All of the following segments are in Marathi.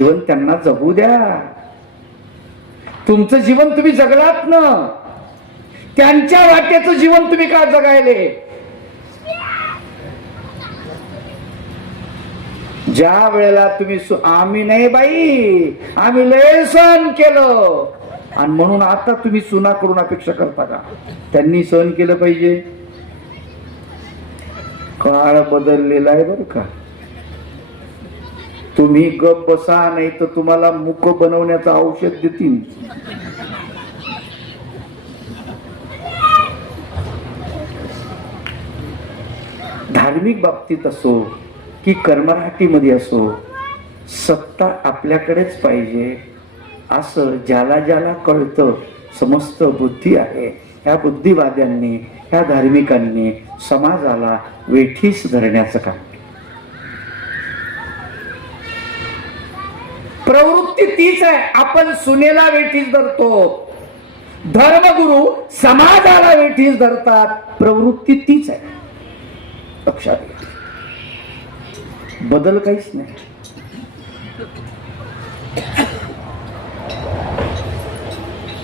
जीवन त्यांना जगू द्या. तुमचं जीवन तुम्ही जगलात ना, त्यांच्या वाट्याचं जीवन तुम्ही का जगायले? ज्या वेळेला तुम्ही आम्ही नाही बाई, आम्ही लय सहन केलं, आणि म्हणून आता तुम्ही सुना करून अपेक्षा करता का त्यांनी सहन केलं पाहिजे? काळ बदललेला आहे बरं का. तुम्ही गप बसा, नाही तर तुम्हाला मुक बनवण्याचं औषध देतील. धार्मिक बाबतीत असो की कर्मराटीमध्ये असो, सत्ता आपल्याकडेच पाहिजे असं ज्याला ज्याला कळतं, समस्त बुद्धी आहे, ह्या बुद्धिवाद्यांनी, ह्या धार्मिकांनी समाजाला वेठीस धरण्याचं काम. प्रवृत्ती तीच आहे. आपण सुनेला वेठीस धरतो, धर्मगुरु समाजाला वेठीस धरतात. प्रवृत्ती तीच आहे, लक्षात घ्या. बदल काहीच नाही.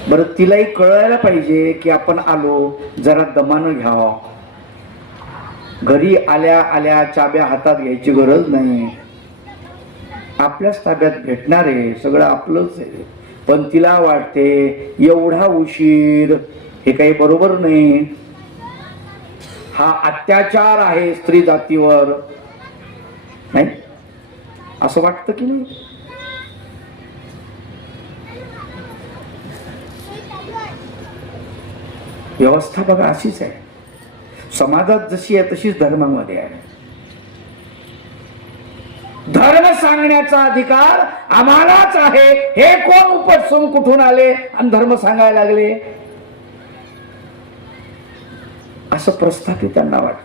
बरं, तिलाही कळायला पाहिजे की आपण आलो, जरा दमानं घ्यावं. घरी आल्या आल्या चाब्या हातात घ्यायची गरज नाही. आपल्याच ताब्यात भेटणार आहे, सगळं आपलंच आहे. पण तिला वाटते एवढा उशीर हे काही बरोबर नाही, हा अत्याचार आहे स्त्री जातीवर, नाही असं वाटतं की नाही? व्यवस्था बघा अशीच आहे. समाजात जशी आहे तशीच धर्मामध्ये आहे. धर्म सांगण्याचा अधिकार आम्हालाच आहे. हे कोण उपटसून कुठून आले आणि धर्म सांगायला लागले असं प्रस्थापितांना वाटत.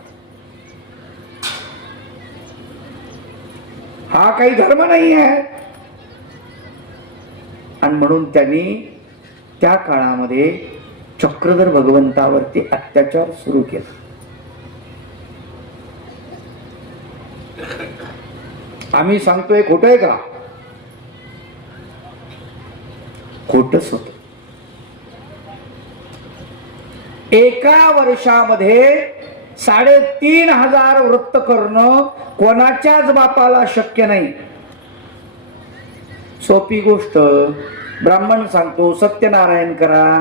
हा काही धर्म नाही आहे. आणि म्हणून त्यांनी त्या काळामध्ये चक्रधर भगवंतावरती अत्याचार सुरू केला. आम्ही सांगतोय खोटं आहे का? खोटच होत. एका वर्षामध्ये 3,500 व्रत करणं कोणाच्याच बापाला शक्य नाही. सोपी गोष्ट. ब्राह्मण सांगतो सत्यनारायण करा,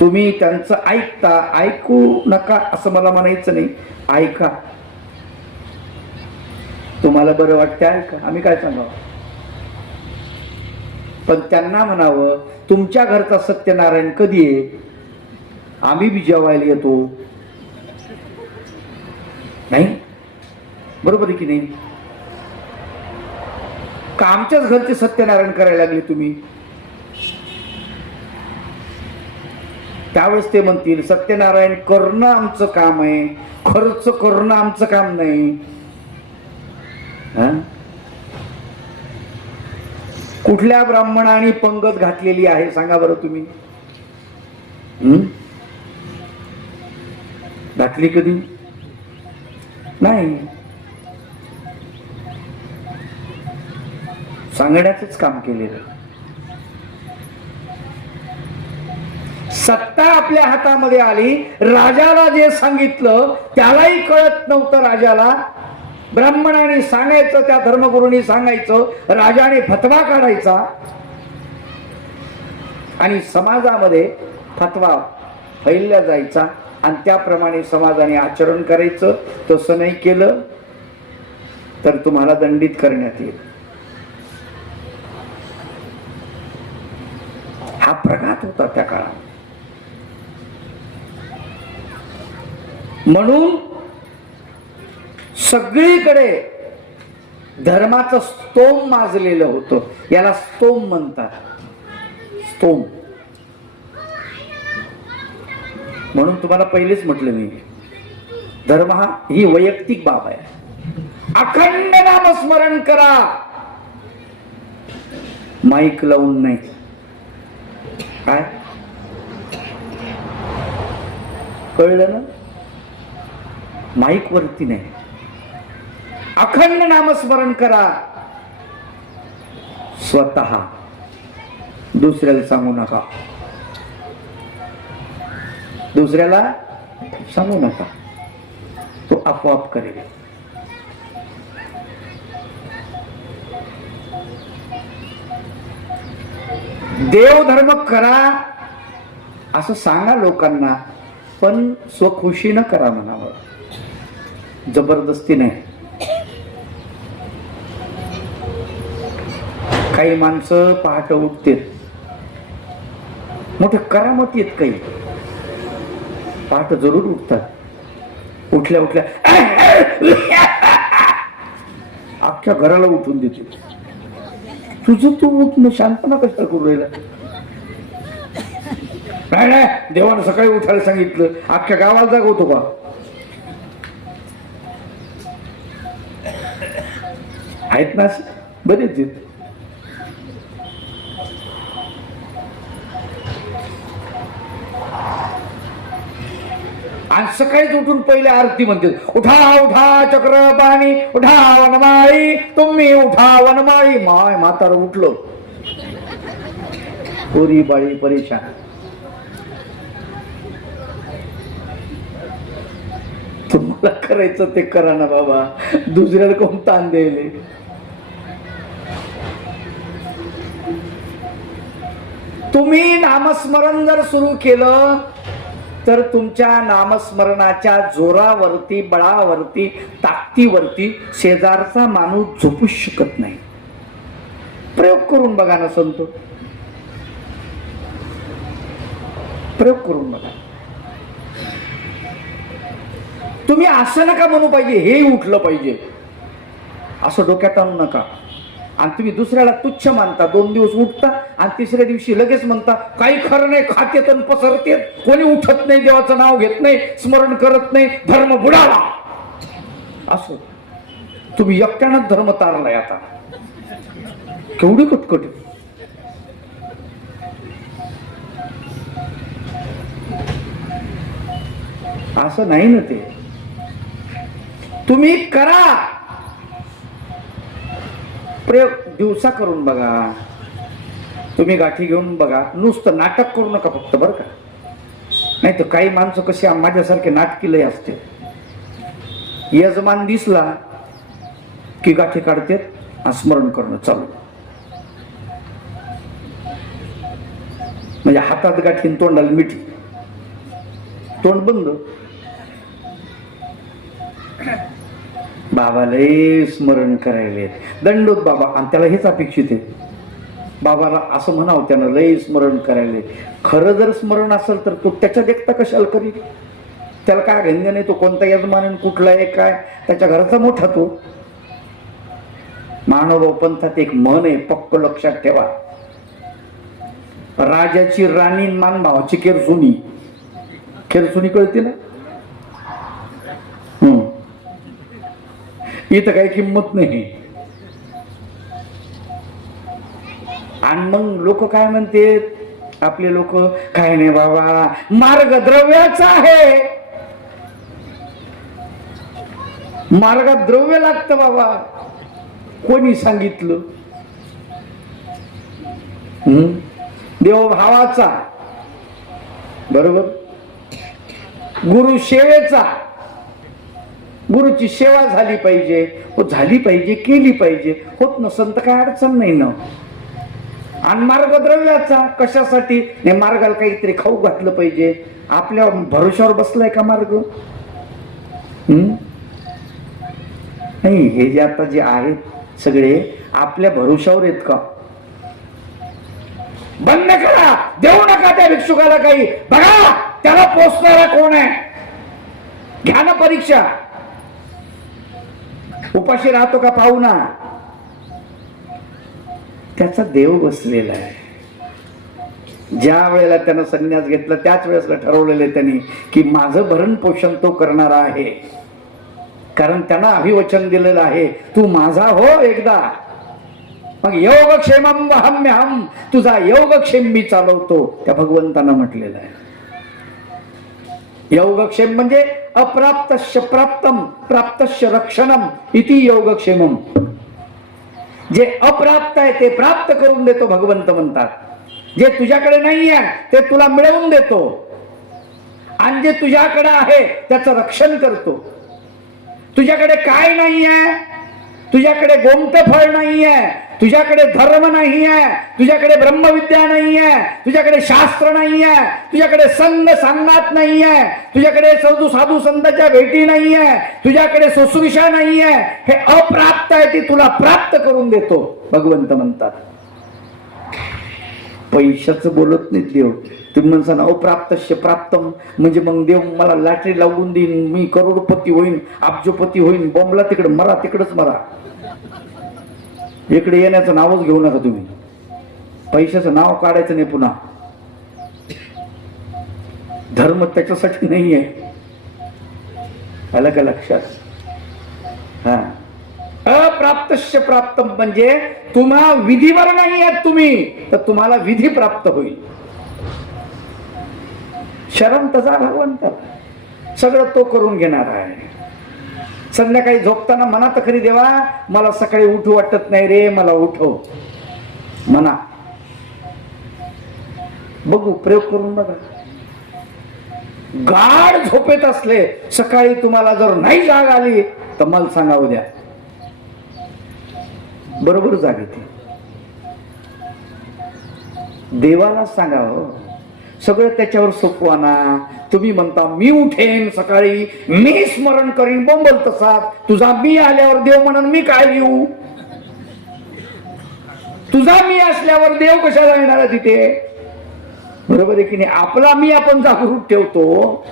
तुम्ही त्यांचं ऐकता, ऐकू नका असं मला म्हणायचं नाही. ऐका, तुम्हाला बरं वाटतं ऐका, आम्ही काय सांगावं. पण त्यांना म्हणावं तुमच्या घरचा सत्यनारायण कधी आहे? आम्ही बी जेवायला येतो, नाही बरोबर आहे की नाही? का आमच्याच घरचे सत्यनारायण करायला लागले तुम्ही? त्यावेळेस ते म्हणतील सत्यनारायण करणं आमचं काम आहे, खर्च करणं आमचं काम नाही. कुठल्या ब्राह्मणाने पंगत घातलेली आहे सांगा बरं तुम्ही? घातली कधी? नाही. सांगण्याचंच काम केलेलं. सत्ता आपल्या हातामध्ये आली, राजाला जे सांगितलं त्यालाही कळत नव्हतं. राजाला ब्राह्मणाने सांगायचं, त्या धर्मगुरूंनी सांगायचं, राजाने फतवा काढायचा आणि समाजामध्ये फतवा फैलला जायचा आणि त्याप्रमाणे समाजाने आचरण करायचं. तसं नाही केलं तर तुम्हाला दंडित करण्यात येईल. हा प्रघात होता त्या काळात. म्हणून सगळीकडे धर्माचं स्तोम माजलेलं होतं. याला स्तोम म्हणतात, स्तोम. म्हणून तुम्हाला पहिलेच म्हटलं मी, धर्म ही वैयक्तिक बाब आहे. अखंड नामस्मरण करा, माईक लावून नाही. काय कळलं ना? माईक वरती नाही. अखंड नामस्मरण करा. स्वतः, दुसऱ्याला सांगू नका. दुसऱ्याला सांगू नका, तो आपोआप करेल. देवधर्म करा असं सांगा लोकांना, पण स्वखुशीनं करा म्हणावं, जबरदस्ती नाही. काही माणसं पहाटे उठतात, मोठे करामती आहेत, काही पहाटे जरूर उठतात. उठल्या उठल्या अख्ख्या घराला उठून देते. तुझं तू उठणं शांतपणा कशा करू राहिला? नाही नाही, देवानं सकाळी उठायला सांगितलं, अख्ख्या गावाला जागवतो का? आहेत ना बरेच आहेत. आणि सकाळीच उठून पहिले आरती म्हणते, उठा उठा चक्रपाणी, उठा वनमाळी, तुम्ही उठा वनमाळी. माय म्हातार उठलो, पोरी बाळी परेशान. तुम्हाला करायचं ते करा ना बाबा, दुसऱ्याला कोण ताण द्यायले? तुम्ही नामस्मरण जर सुरू केलं तर तुमच्या नामस्मरणाच्या जोरावरती, बळावरती, ताकदीवरती शेजारचा माणूस झोपू शकत नाही. प्रयोग करून बघा ना संतो, प्रयोग करून बघा. तुम्ही असं नका म्हणू पाहिजे हे उठलं पाहिजे, असं डोक्यात आणू नका. आणि तुम्ही दुसऱ्याला तुच्छ मानता, 2 दिवस उठता आणि तिसऱ्या दिवशी लगेच म्हणता काही खरं नाही, खातेत आणि पसरतेत, कोणी उठत नाही, देवाचं नाव घेत नाही, स्मरण करत नाही, धर्म बुडाला. असं तुम्ही एकट्यानंच धर्म तारलाय. आता केवढी कटकट. असं नाही ना ते. तुम्ही करा प्रयोग, दिवसा करून बघा. तुम्ही गाठी घेऊन बघा, नुसतं नाटक करू नका फक्त, बरं का? नाही तर काही माणसं कशी माझ्यासारखे नाटकी लय असते. यजमान दिसला की गाठी काढतात, स्मरण करणं चालू. म्हणजे हातात गाठी, तोंडाला मिठी, तोंड बंद. बाबा लय स्मरण करायले, दंडोत बाबा. आणि त्याला हेच अपेक्षित आहे, बाबाला असं म्हणावं त्यानं लय स्मरण करायले. खरं जर स्मरण असेल तर तो त्याच्या देखता कशाला करी? त्याला काय घेणं नाही, तो कोणता यजमान कुठला आहे काय, त्याच्या घराचा मोठा तो. मानव पंथात एक म्हण आहे, पक्क लक्षात ठेवा. राजाची राणी मान भावाची केरसुनी. केरसुनी कळते ना? इथं काही किंमत नाही. आणि मग लोक काय म्हणते, आपले लोक, काय नाही बाबा, मार्ग द्रव्याचा आहे, मार्गात द्रव्य लागतं बाबा. कोणी सांगितलं? देवभावाचा, बरोबर, गुरु सेवेचा. गुरुची सेवा झाली पाहिजे, हो झाली पाहिजे, केली पाहिजे. होत नसेल तर काय अडचण नाही ना. आणि मार्गद्रव्याचा कशासाठी? नाही, मार्गाला काहीतरी खाऊ घातलं पाहिजे. आपल्या भरोशावर बसलाय का मार्ग? नाही, हे जे आता जे आहेत सगळे आपल्या भरोशावर आहेत का? बंद करा, देऊ नका त्या भिक्षुकाला काही. बघा त्याला पोचणारा कोण आहे, घ्या ना परीक्षा. उपाशी राहतो का पाहू ना. त्याचा देव बसलेला आहे. ज्या वेळेला त्यानं संन्यास घेतला त्याच वेळेस ठरवलेलं आहे त्यांनी की माझं भरण पोषण तो करणारा आहे. कारण त्यांना अभिवचन दिलेलं आहे, तू माझा हो एकदा. मग योगक्षेमम वहम्यहम, तुझा योगक्षेम मी चालवतो, त्या भगवंतानं म्हटलेलं आहे. योगक्षेम म्हणजे अप्राप्तस्य प्राप्तम, प्राप्तस्य रक्षणम इति योगक्षेमम. जे अप्राप्त आहे ते प्राप्त करून देतो भगवंत म्हणतात. जे तुझ्याकडे नाही आहे ते तुला मिळवून देतो, आणि जे तुझ्याकडे आहे त्याचं रक्षण करतो. तुझ्याकडे काय नाहीये? तुझ्याकडे गोमतं फळ नाहीये, तुझ्याकडे धर्म नाहीये, तुझ्याकडे ब्रह्मविद्या नाहीये, तुझ्याकडे शास्त्र नाहीये, तुझ्याकडे संघ सांगात नाहीये, तुझ्याकडे साधू संतांच्या भेटी नाहीये, तुझ्याकडे सुश्रूषा नाहीये. हे अप्राप्त आहे, ते तुला प्राप्त करून देतो भगवंत म्हणतात. पैशाचं बोलत नाही देव. तुम्ही म्हणसा अप्राप्तस्य प्राप्तम, म्हणजे मग देव मला लॅटरी लावून देईन, मी करोडपती होईन, अब्जपती होईन. बोंबला तिकडे मरा, तिकडेच मरा. इकडे येण्याचं नावच घेऊ नका तुम्ही. पैशाचं नाव काढायचं नाही पुन्हा. धर्म त्याच्यासाठी नाहीये, आलं का लक्षात? हा, अप्राप्तस्य प्राप्तम म्हणजे तुम्हा विधीवर नाही आहेत तुम्ही, तर तुम्हाला विधी प्राप्त होईल. शरण तसा भगवंत सगळं तो करून घेणार आहे. संध्याकाळी झोपताना म्हणा तर खरी, देवा मला सकाळी उठू वाटत नाही रे, मला उठव म्हणा. बघू, प्रयोग करून बघा. गाढ झोपेत असले सकाळी तुम्हाला जर नाही जाग आली तर मला सांगा, उद्या बरोबर जाग येते. देवाला सांगावं, सगळं त्याच्यावर सोपवा ना. तुम्ही म्हणता मी उठेन सकाळी, मी स्मरण करीन, बोंबल तसा. तुझा मी आल्यावर देव म्हणून मी काय लिहू? तुझा मी असल्यावर देव कशाला येणार आहे तिथे? बरोबर आहे की नाही? आपला मी आपण जागरूक ठेवतो,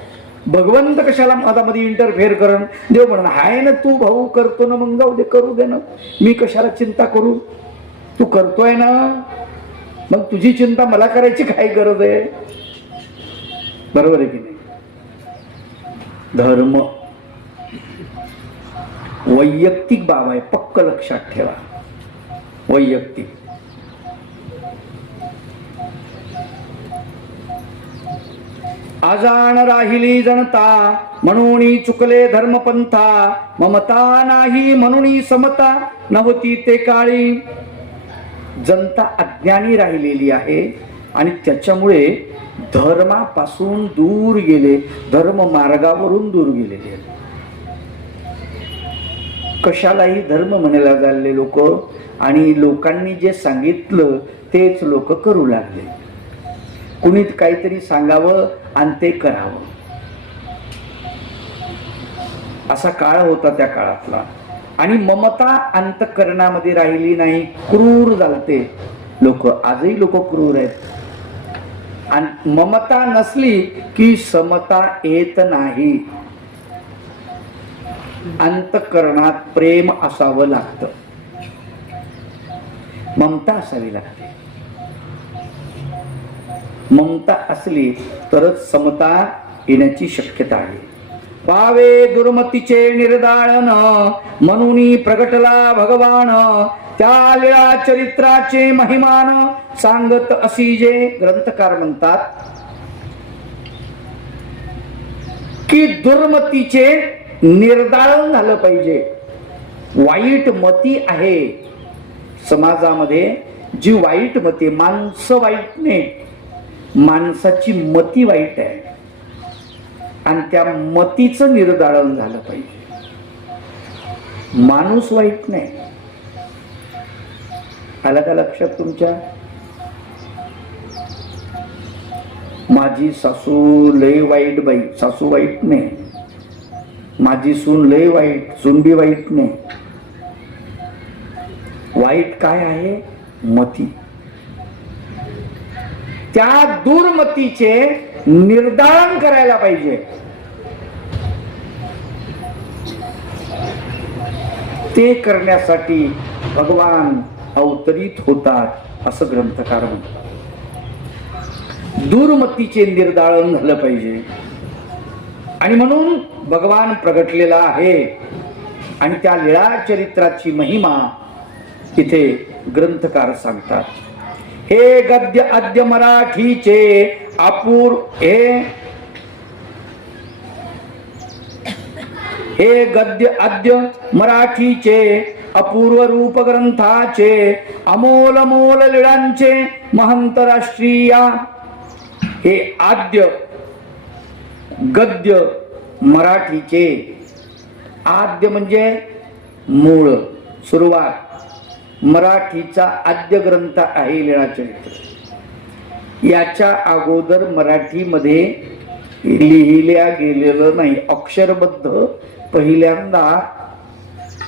भगवंत कशाला मधामध्ये इंटरफेअर करण? देव म्हणून हाय ना, तू भाऊ करतो ना, मग जाऊ दे, करू दे ना, मी कशाला चिंता करू? तू करतोय ना, मग तुझी चिंता मला करायची काय गरज आहे? बरोबर आहे की नाही? धर्म वैयक्तिक बाब आहे, पक्क लक्षात ठेवा. वैयक्तिक. अजाण राहिली जनता, म्हणून चुकले धर्मपंथा. ममता नाही म्हणून समता, नव्हती ते काळी. जनता अज्ञानी राहिलेली आहे आणि त्याच्यामुळे धर्मापासून दूर गेले, धर्म मार्गावरून दूर गेलेले. कशालाही धर्म म्हणायला लागले लोक, आणि लोकांनी जे सांगितलं तेच लोक करू लागले. कुणी काहीतरी सांगावं आणि ते करावं, असा काळ होता त्या काळातला. आणि ममता अंतःकरणामध्ये राहिली नाही, क्रूर झालते लोक. आजही लोक क्रूर आहेत. आणि ममता नसली की समता येत नाही. अंतःकरणात प्रेम असावं लागतं, ममता असावी लागते. ममता असली तरच समता येण्याची शक्यता आहे. पावे दुर्मतीचे निर्दाळन, म्हणून प्रगटला भगवान. त्या लीळा चरित्राचे महिमान, सांगत असी जे. ग्रंथकार म्हणतात की दुर्मतीचे निर्दाळन झालं पाहिजे. वाईट मती आहे समाजामध्ये, जी वाईट मती, माणसं वाईट नाही, माणसाची मती वाईट आहे, आणि त्या मतीचं निर्दाळन झालं पाहिजे. माणूस वाईट नाही. आलं का लक्षात तुमच्या? माझी सासू लय वाईट बाई, सासू वाईट नाही. माझी सून लय वाईट, सून बी वाईट नाही. वाईट काय आहे? मती. त्या दुर्मतीचे निर्दाळन करायला पाहिजे. ते करण्यासाठी भगवान अवतरित होतात, असं ग्रंथकार म्हणतात. दुर्मतीचे निर्दाळन झालं पाहिजे, आणि म्हणून भगवान प्रगटलेला आहे. आणि त्या लीळा चरित्राची महिमा इथे ग्रंथकार सांगतात. हे गद्य आद्य मराठीचे हे गद्य आद्य मराठीचे अपूर्व रूप ग्रंथाचे अमोल मोल लीळांचे महंत राष्ट्रीय हे आद्य गद्य मराठीचे. आद्य म्हणजे मूळ, सुरुवात. मराठीचा आद्य ग्रंथ आहे लीळाचरित्र. याच्या अगोदर मराठीमध्ये लिहिल्या गेलेलं नाही. अक्षरबद्ध पहिल्यांदा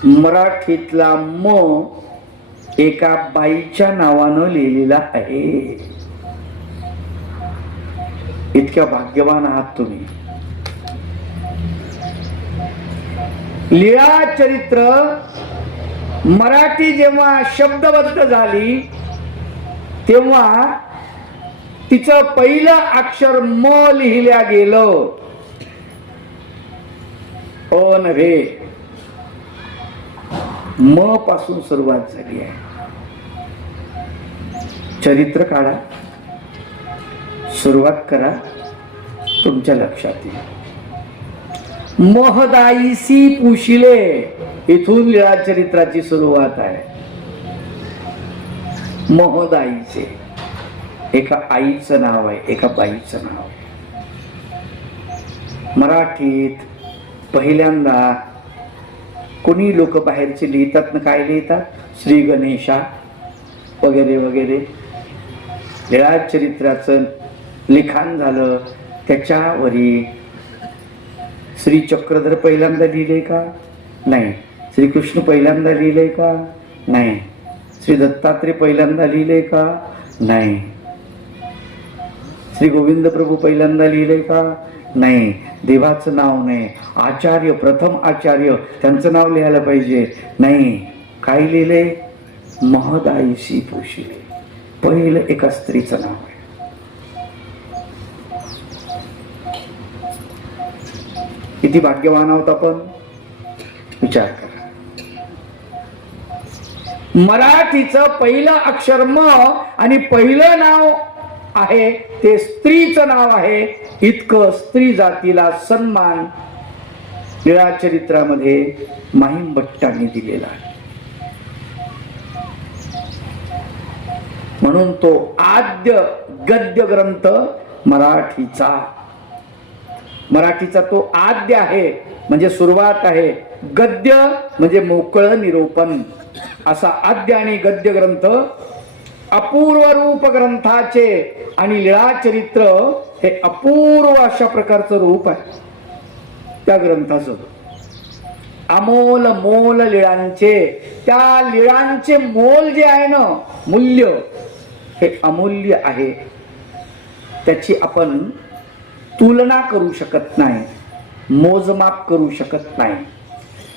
मराठीतला म एका बाईच्या नावानं लिहिलेला आहे. इतक्या भाग्यवान आहात तुम्ही. लीळा चरित्र मराठी जेव्हा शब्दबद्ध झाली तेव्हा तिचं पहिलं अक्षर म लिहिल्या गेलं. ओ नव्हे, म पासून सुरुवात झाली आहे. चरित्र काढा, सुरुवात करा, तुमच्या लक्षात येईल. महदाईसी पुशिले, इथून लीळा चरित्राची सुरुवात आहे. महदाईचे एका आईचं नाव आहे, एका बाईचं नाव आहे. मराठीत पहिल्यांदा कोणी लोक बाहेरचे लिहितात ना, काय लिहितात? श्री गणेशा वगैरे वगैरे. लीळा चरित्राचं लिखाण झालं, त्याच्यावरी श्री चक्रधर पहिल्यांदा लिहिले का? नाही. श्रीकृष्ण पहिल्यांदा लिहिले का? नाही. श्री दत्तात्रय पहिल्यांदा लिहिले का? नाही. श्री गोविंद प्रभू पहिल्यांदा लिहिले का? नाही. देवाचं नाव नाही. आचार्य, प्रथम आचार्य, त्यांचं नाव लिहायला पाहिजे. नाही. काय लिहिले? महदाईसी पोशिले, पहिलं एका स्त्रीचं नाव आहे. किती भाग्यवान आहोत आपण, विचार करा. मराठीचं पहिलं अक्षर म आणि पहिलं नाव आहे ते स्त्रीचं नाव आहे. इतकं स्त्री जातीला सन्मान लीळा चरित्रामध्ये माहीम भट्टांनी दिलेला आहे. म्हणून तो आद्य गद्य ग्रंथ मराठीचा. मराठीचा तो आद्य आहे म्हणजे सुरुवात आहे. गद्य म्हणजे मोकळं निरूपण. असा आद्य आणि गद्य ग्रंथ अपूर्व रूप ग्रंथाचे. आणि लीळा चरित्र हे अपूर्व अशा प्रकारचं रूप आहे त्या ग्रंथाचं. अमोल मोल लीळांचे, त्या लीळांचे मोल जे आहे ना, मूल्य हे अमूल्य आहे. त्याची आपण तुलना करू शकत नाही, मोजमाप करू शकत नाही,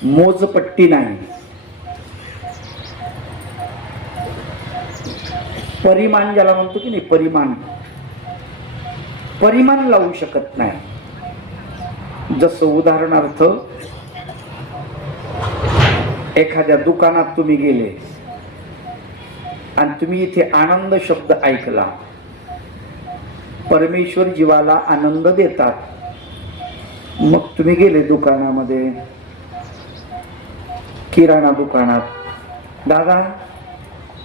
मोजपट्टी नाही, परिमाण ज्याला म्हणतो की नाही, परिमाण लावू शकत नाही. जसं उदाहरणार्थ एखाद्या दुकानात तुम्ही गेले आणि तुम्ही इथे आनंद शब्द ऐकला. परमेश्वर जीवाला आनंद देतात. मग तुम्ही गेले दुकानामध्ये, किराणा दुकानात, दादा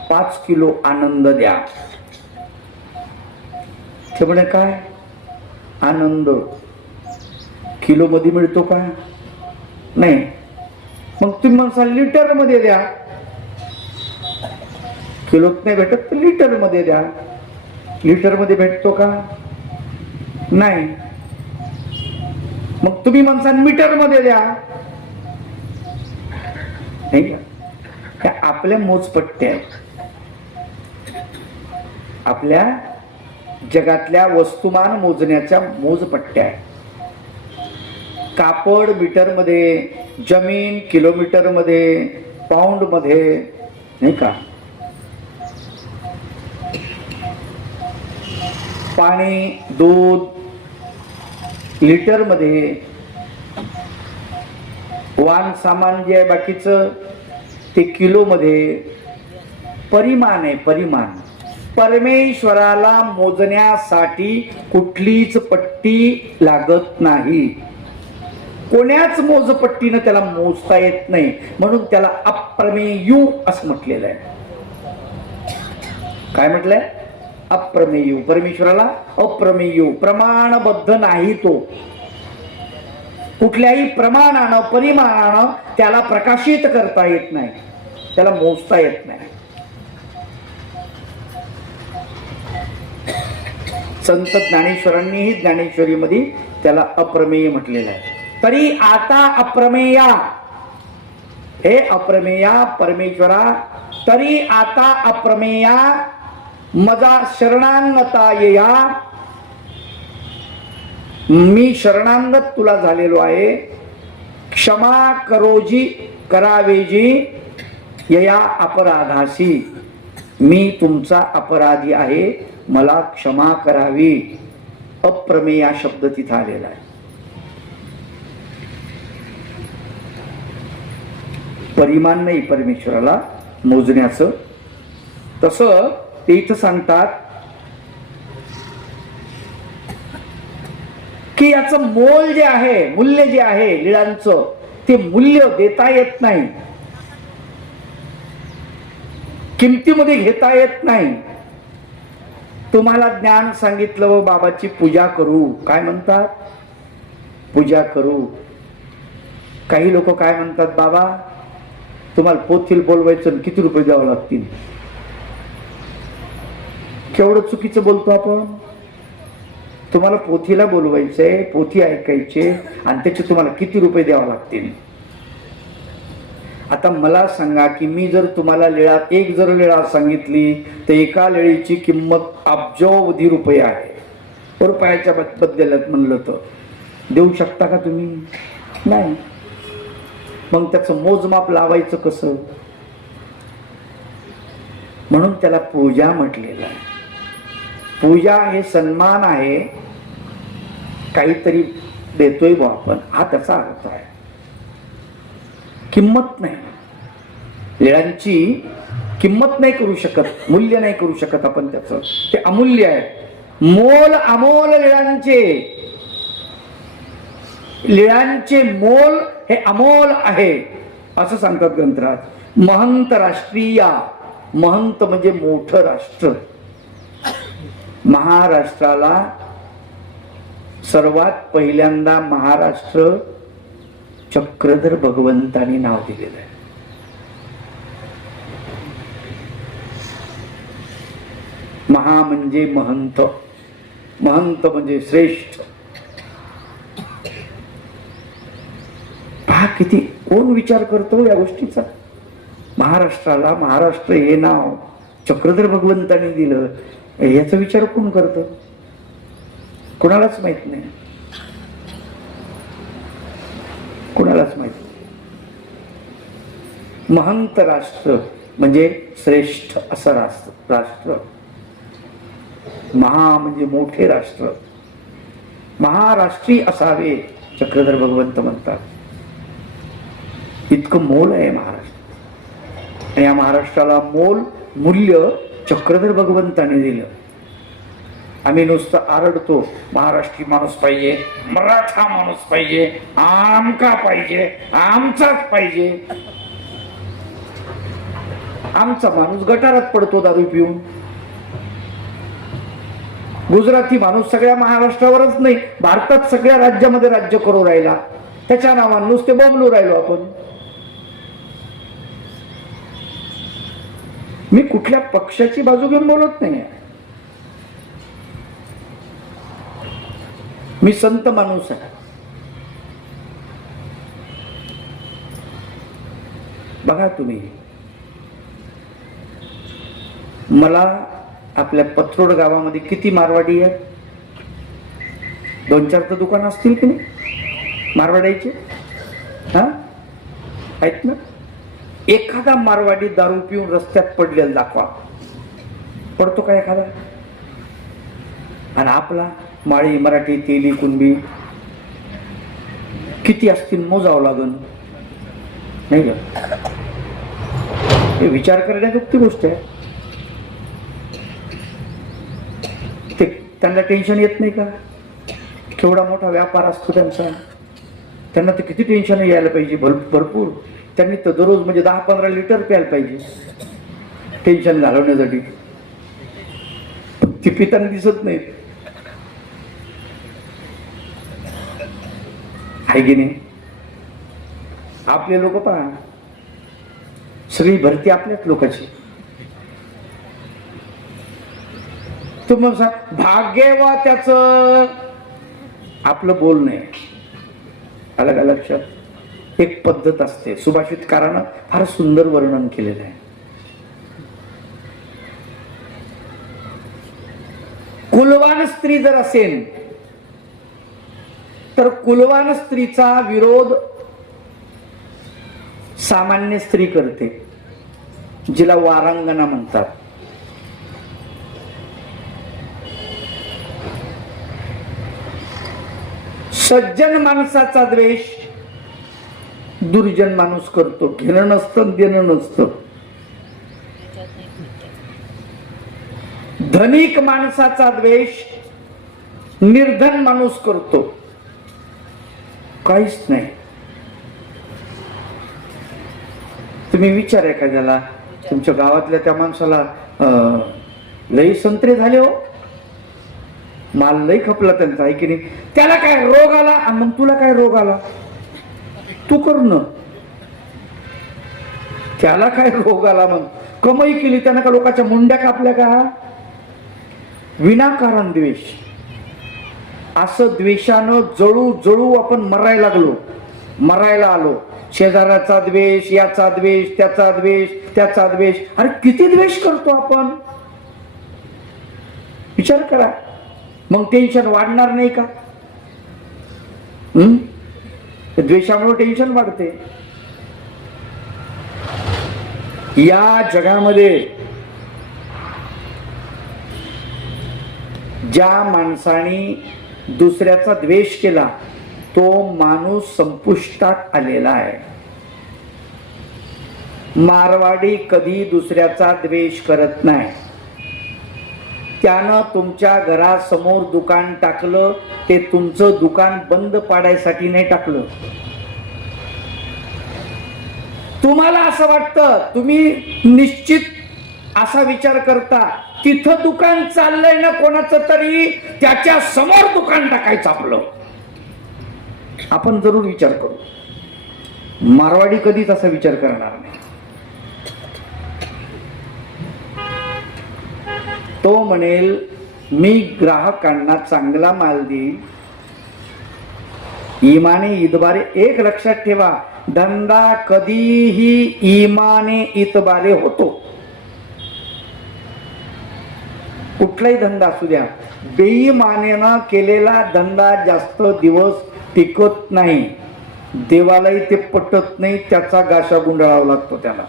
5 किलो आनंद द्या. ते म्हणे काय? आनंद किलो मध्ये मिळतो का? नाही. मग तुम्ही म्हणसाल लिटर मध्ये द्या. किलोत नाही भेटत तर लिटर मध्ये द्या. लिटर मध्ये भेटतो का? नाही. मग तुम्ही म्हणसाल मीटर मध्ये द्या. नाही. त्या आपल्या मोजपट्ट्या आहेत. आपल्या जगातल्या वस्तुमान मोजण्याच्या मोजपट्ट्या आहेत. कापड मीटर मध्ये, जमीन किलोमीटर मध्ये, पाऊंड मध्ये, नाही का? पाणी, दूध लिटर मध्ये, वाहन सामान जे आहे बाकीचं ते किलो मध्ये. परिमाण आहे, परिमाण. परमेश्वराला मोजण्यासाठी कुठलीच पट्टी लागत नाही. कोण्याच मोजपट्टीनं त्याला मोजता येत नाही, म्हणून त्याला अप्रमेय असं म्हटलेलं आहे. काय म्हटलंय? अप्रमेय. परमेश्वराला अप्रमेय, प्रमाणबद्ध नाही तो. कुठल्याही प्रमाणानं परिमाणानं त्याला प्रकाशित करता येत नाही, त्याला मोजता येत नाही. संत ज्ञानेश्वरांनीही ज्ञानेश्वरीमध्ये त्याला अप्रमेय म्हटलेलं आहे. तरी आता अप्रमेया, हे अप्रमेया परमेश्वरा, तरी आता अप्रमेया मजा शरणांगता येया, मी शरणांगत तुला झालेलो आहे. क्षमा करोजी करावेजी यया अपराधासी, मी तुमचा अपराधी आहे, मला क्षमा करावी. अप्रमेय शब्द तिथं आलेला आहे. परिमाण नाही परमेश्वराला मोजण्याचं. तसं ते इथं सांगतात की याचं मोल जे आहे, मूल्य जे आहे लीळांचं, ते मूल्य देता येत नाही, किमतीमध्ये घेता येत नाही. तुम्हाला ज्ञान सांगितलं व बाबाची पूजा करू, काय म्हणतात? पूजा करू. काही लोक काय म्हणतात? बाबा तुम्हाला पोथील बोलवायचं, किती रुपये द्यावं लागतील? केवढं चुकीचं बोलतो आपण. तुम्हाला पोथीला बोलवायचंय, पोथी ऐकायचे, आणि त्याचे तुम्हाला किती रुपये द्यावं लागतील? आता मला सांगा की मी जर तुम्हाला लेळात एक जर लेळा सांगितली तर एका लेळीची किंमत अब्जावधी रुपये आहे. रुपयाच्या बद्दल म्हणलं तर देऊ शकता का तुम्ही? नाही. मग त्याचं मोजमाप लावायचं कसं? म्हणून त्याला पूजा म्हटलेलं आहे. पूजा हे सन्मान आहे, काहीतरी देतोय बा आपण, हा त्याचा अर्थ आहे. किंमत नाही, लेळांची किंमत नाही करू शकत, मूल्य नाही करू शकत आपण त्याचं, ते अमूल्य आहे. मोल अमोल लेळांचे, लेळांचे मोल हे अमोल आहे असं सांगतात ग्रंथराज. महंत राष्ट्रीय, महंत म्हणजे मोठं राष्ट्र. महाराष्ट्राला सर्वात पहिल्यांदा महाराष्ट्र चक्रधर भगवंतांनी नाव दिलेलं आहे. महा म्हणजे महंत, महंत म्हणजे श्रेष्ठ. पहा किती कोण विचार करतो या गोष्टीचा. महाराष्ट्राला महाराष्ट्र हे नाव चक्रधर भगवंतांनी दिलं, याचा विचार कोण करतं? कोणालाच माहित नाही, कोणालाच माहित. महंत राष्ट्र म्हणजे श्रेष्ठ असं राष्ट्र. महा म्हणजे मोठे राष्ट्र, महाराष्ट्री असावे चक्रधर भगवंत म्हणतात. इतकं मोल आहे महाराष्ट्र, आणि या महाराष्ट्राला मोल मूल्य चक्रधर भगवंताने दिलं. आम्ही नुसतं आरडतो महाराष्ट्री माणूस पाहिजे, मराठा माणूस पाहिजे, आमका पाहिजे, आमचाच पाहिजे. आमचा माणूस गटारात पडतो दारू पिऊन. गुजराती माणूस सगळ्या महाराष्ट्रावरच नाही, भारतात सगळ्या राज्यामध्ये राज्य करू राहिला. त्याच्या नावानं नुसते बोंबलू राहिलो आपण. मी कुठल्या पक्षाची बाजू घेऊन बोलत नाही, मी संत माणूस आहे. बघा तुम्ही, मला आपल्या पथरोड गावामध्ये किती मारवाडी आहेत? 2-4 तर दुकान असतील की नाही मारवाड्याचे? हा आहेत ना. एखादा मारवाडी दारू पिऊन रस्त्यात पडलेला दाखवा, पडतो का एखादा? आणि आपला माळी, मराठी, तेली, कुणबी किती असतील मोजावं लागन, नाही का? हे विचार करण्याजोगती गोष्ट आहे. ते त्यांना टेन्शन येत नाही का? केवढा मोठा व्यापार असतो त्यांचा. त्यांना तर किती टेन्शन यायला पाहिजे, भरपूर. त्यांनी तर दररोज म्हणजे 10-15 लिटर प्यायला पाहिजे टेन्शन घालवण्यासाठी. ती पिताना दिसत नाहीत, आहे की नाही? आपले लोक पहा, सगळी भरती आपल्याच लोकांची. तुम्ही सांग भाग्य वा त्याच आपलं बोलणं आहे. अलग अलग लक्षात एक पद्धत असते. सुभाषितकारानं फार सुंदर वर्णन केलेलं आहे. कुलवान स्त्री जर असेल तर कुलवान स्त्रीचा विरोध सामान्य स्त्री करते, जिला वारांगना म्हणतात. सज्जन माणसाचा द्वेष दुर्जन माणूस करतो. घेणं नसतं, देणं नसतं. धनिक माणसाचा द्वेष निर्धन माणूस करतो. काहीच नाही. तुम्ही विचार एखाद्याला, तुमच्या गावातल्या त्या माणसाला लई संत्रे झाले हो, माल लई खपला त्यांचा, आहे की नाही? त्याला काय रोग आला, मग तुला काय रोग आला, तू कर न. त्याला काय रोग आला, मग कमाई केली त्यानं का लोकांच्या मुंड्या कापल्या का? विनाकारण द्वेष. असं द्वेषानं जळू जळू आपण मरायला आलो. शेजाराचा द्वेष, याचा द्वेष, त्याचा द्वेष, त्याचा द्वेष. अरे किती द्वेष करतो आपण, विचार करा. मग टेन्शन वाढणार नाही का? द्वेषामुळे टेन्शन वाढते. या जगामध्ये ज्या माणसाने दुसऱ्याचा द्वेष केला तो माणूस संपुष्टात आलेला आहे. मारवाडी कधी दुसऱ्याचा द्वेष करत नाही. त्यानं तुमच्या घरासमोर दुकान टाकलं, ते तुमचं दुकान बंद पाडायसाठी नाही टाकलं. तुम्हाला असं वाटतं, तुम्ही निश्चित असा विचार करता, तिथं दुकान चाललंय ना कोणाचं तरी, त्याच्या समोर दुकान टाकायचं आपलं. आपण जरूर विचार करू. मारवाडी कधीच असा विचार करणार नाही. तो म्हणेल मी ग्राहकांना चांगला माल देईल, इमाने इतबारे. एक लक्षात ठेवा, धंदा कधीही इमाने इतबारे होतो. कुठलाही धंदा असू द्या, बेईमानेनं केलेला धंदा जास्त दिवस टिकत नाही. देवालाही ते पटत नाही, त्याचा गाशा गुंडाळावा लागतो त्याला.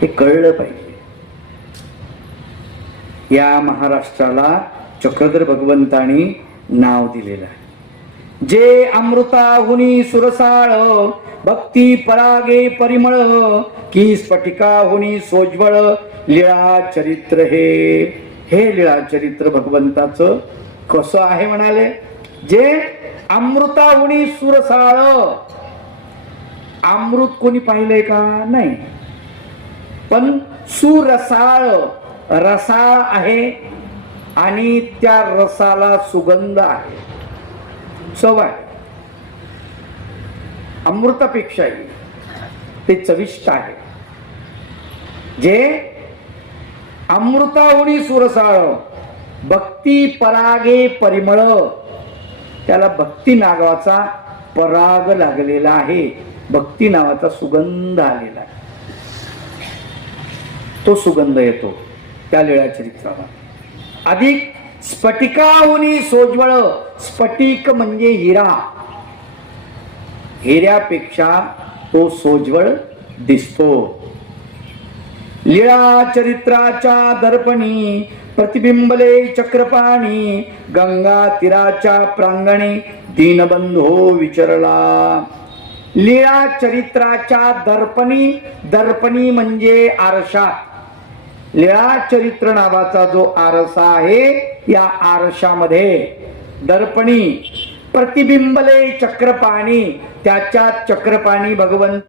हे कळलं पाहिजे. या महाराष्ट्राला चक्रधर भगवंतानी नाव दिलेलं आहे. जे अमृताहुनी सुरसाळ, भक्ती परागे परिमळ, की स्फटिकाहुनी सोज्वळ, लीळा चरित्र हे लीळा चरित्र भगवंताचं कसं आहे म्हणाले. जे अमृताहुनी सुरसाळ. अमृत कोणी पाहिलंय का? नाही. पण सुरसाळ, रसाळ आहे आणि त्या रसाला सुगंध आहे, चव आहे. अमृतापेक्षाही ते चविष्ट आहे. जे अमृताहुनी सुरसाळ, भक्ती परागे परिमळ, त्याला भक्ती नावाचा पराग लागलेला आहे, भक्ती नावाचा सुगंध आलेला आहे. तो सुगंध येतो त्या लीळा चरित्राला. अधिक स्फटिकाहुनी सोज्वळ. स्फटिक म्हणजे हिरा, हिऱ्यापेक्षा तो सोज्वळ दिसतो. लीळा चरित्राच्या दर्पणी प्रतिबिंबले चक्रपाणी, गंगा तीराच्या प्रांगणी दीनबंधो विचरला. लीळा चरित्राच्या दर्पणी, दर्पणी म्हणजे आरशा. लीळा चरित्र नावाचा जो आरसा आहे या आरशामध्ये दर्पणी प्रतिबिंबले चक्रपाणी, त्याच्या चक्रपाणी भगवंत